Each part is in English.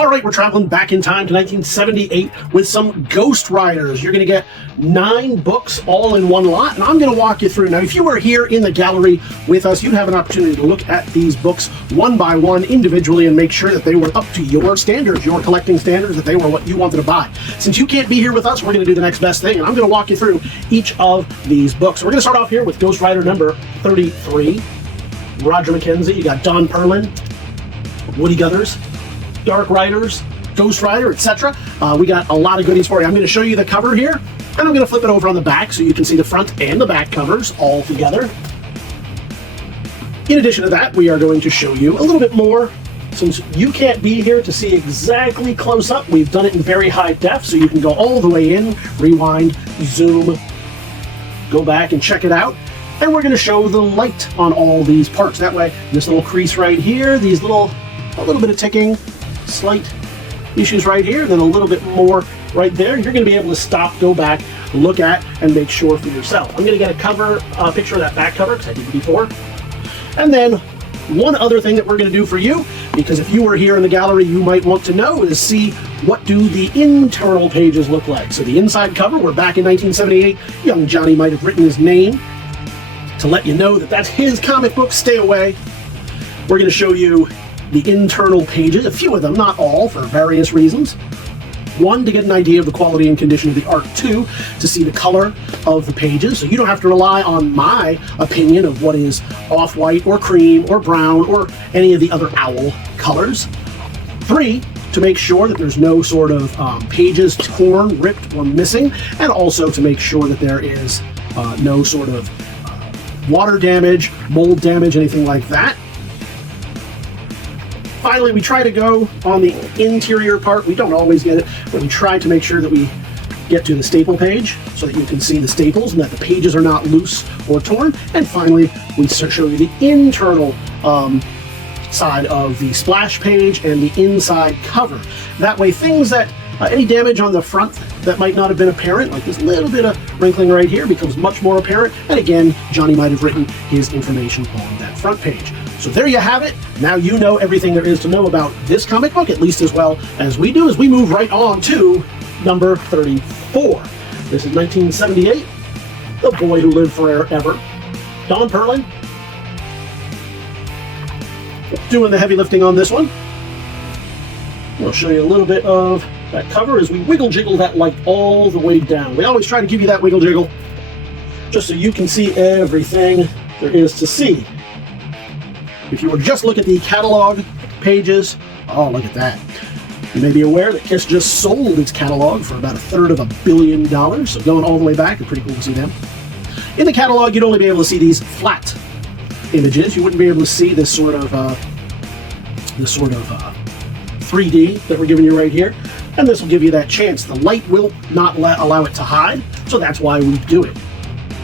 All right, we're traveling back in time to 1978 with some Ghost Riders. You're going to get 9 books all in one lot, and I'm going to walk you through. Now, if you were here in the gallery with us, you'd have an opportunity to look at these books one by one individually and make sure that they were up to your standards, your collecting standards, that they were what you wanted to buy. Since you can't be here with us, we're going to do the next best thing, and I'm going to walk you through each of these books. So we're going to start off here with Ghost Rider number 33. Roger McKenzie, you got Don Perlin, Woody Guthers, Dark Riders, Ghost Rider, etc. We got a lot of goodies for you. I'm going to show you the cover here, and I'm going to flip it over on the back so you can see the front and the back covers all together. In addition to that, we are going to show you a little bit more. Since you can't be here to see exactly close up, we've done it in very high def, so you can go all the way in, rewind, zoom, go back and check it out. And we're going to show the light on all these parts. That way, this little crease right here, a little bit of ticking, slight issues right here, then a little bit more right there. You're going to be able to stop, go back, look at, and make sure for yourself. I'm going to get a picture of that back cover, because I did it before. And then one other thing that we're going to do for you, because if you were here in the gallery, you might want to know, is see what do the internal pages look like. So the inside cover, we're back in 1978. Young Johnny might have written his name to let you know that that's his comic book. Stay away. We're going to show you the internal pages, a few of them, not all, for various reasons. 1, to get an idea of the quality and condition of the art. 2, to see the color of the pages, so you don't have to rely on my opinion of what is off-white or cream or brown or any of the other owl colors. 3, to make sure that there's no sort of pages torn, ripped, or missing, and also to make sure that there is no sort of water damage, mold damage, anything like that. Finally, we try to go on the interior part. We don't always get it, but we try to make sure that we get to the staple page so that you can see the staples and that the pages are not loose or torn. And finally, we show you the internal side of the splash page and the inside cover. That way, things that any damage on the front that might not have been apparent, like this little bit of wrinkling right here, becomes much more apparent. And again, Johnny might have written his information on that front page. So there you have it. Now you know everything there is to know about this comic book, at least as well as we do, as we move right on to number 34. This is 1978, The Boy Who Lived Forever. Don Perlin doing the heavy lifting on this one. We'll show you a little bit of that cover as we wiggle jiggle that light all the way down. We always try to give you that wiggle jiggle just so you can see everything there is to see. If you were just look at the catalog pages, oh, look at that. You may be aware that Kiss just sold its catalog for about $1/3 billion, so going all the way back, it's pretty cool to see them. In the catalog, you'd only be able to see these flat images. You wouldn't be able to see this sort of 3D that we're giving you right here. And this will give you that chance. The light will not allow it to hide, so that's why we do it.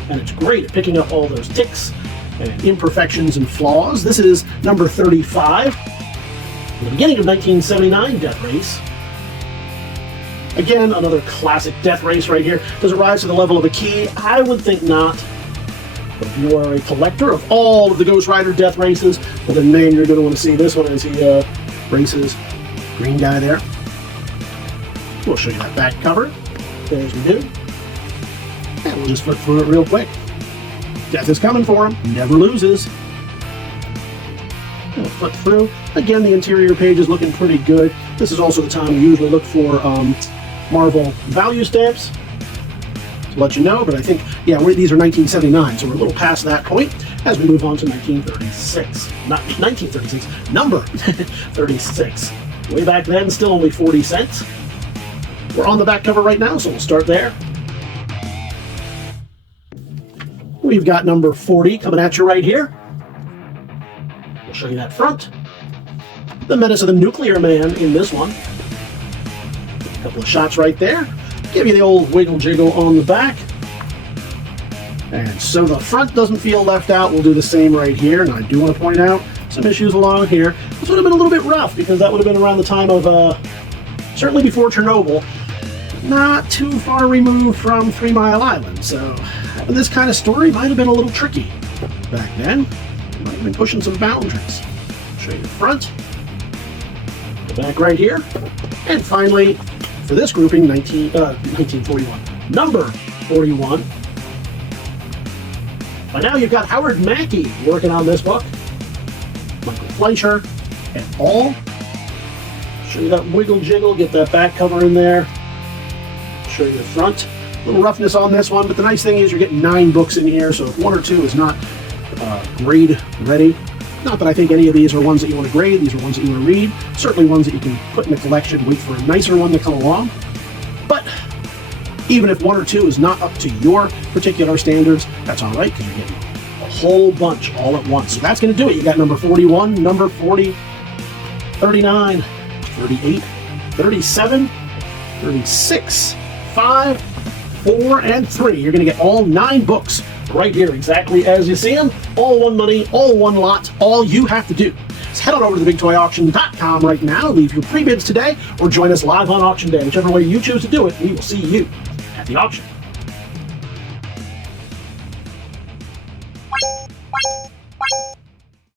And it's great at picking up all those ticks and imperfections and flaws. This is number 35, the beginning of 1979 Death Race. Again, another classic Death Race right here. Does it rise to the level of a key? I would think not. But if you are a collector of all of the Ghost Rider Death Races, well then man, you're going to want to see this one as he races green guy there. We'll show you that back cover, as we do. And we'll just flip through it real quick. Death is coming for him, never loses. We'll flip through. Again, the interior page is looking pretty good. This is also the time we usually look for Marvel value stamps to let you know, but I think, yeah, these are 1979, so we're a little past that point as we move on to 1936. Not 1936, number 36. Way back then, still only 40 cents. We're on the back cover right now, so we'll start there. We've got number 40 coming at you right here. We'll show you that front. The Menace of the Nuclear Man in this one. A couple of shots right there. Give you the old wiggle jiggle on the back. And so the front doesn't feel left out. We'll do the same right here. And I do want to point out some issues along here. This would have been a little bit rough because that would have been around the time of, certainly before Chernobyl. Not too far removed from 3 Mile Island. So this kind of story might have been a little tricky back then. Might have been pushing some boundaries. Show you the front. back right here. And finally, for this grouping, 1941, number 41. By now you've got Howard Mackey working on this book. Michael Fleischer and all. Show you that wiggle jiggle, get that back cover in there. Show you the front. A little roughness on this one, but the nice thing is you're getting 9 books in here, so if 1 or 2 is not grade ready, not that I think any of these are ones that you want to grade, these are ones that you want to read, certainly ones that you can put in the collection, wait for a nicer one to come along. But even if 1 or 2 is not up to your particular standards, that's all right, because you're getting a whole bunch all at once. So that's going to do it. You got number 41, number 40, 39, 38, 37, 36, 5, 4, and 3. You're going to get all 9 books right here, exactly as you see them. All one money, all one lot. All you have to do is head on over to TheBigToyAuction.com right now, leave your pre-bids today, or join us live on auction day. Whichever way you choose to do it, we will see you at the auction.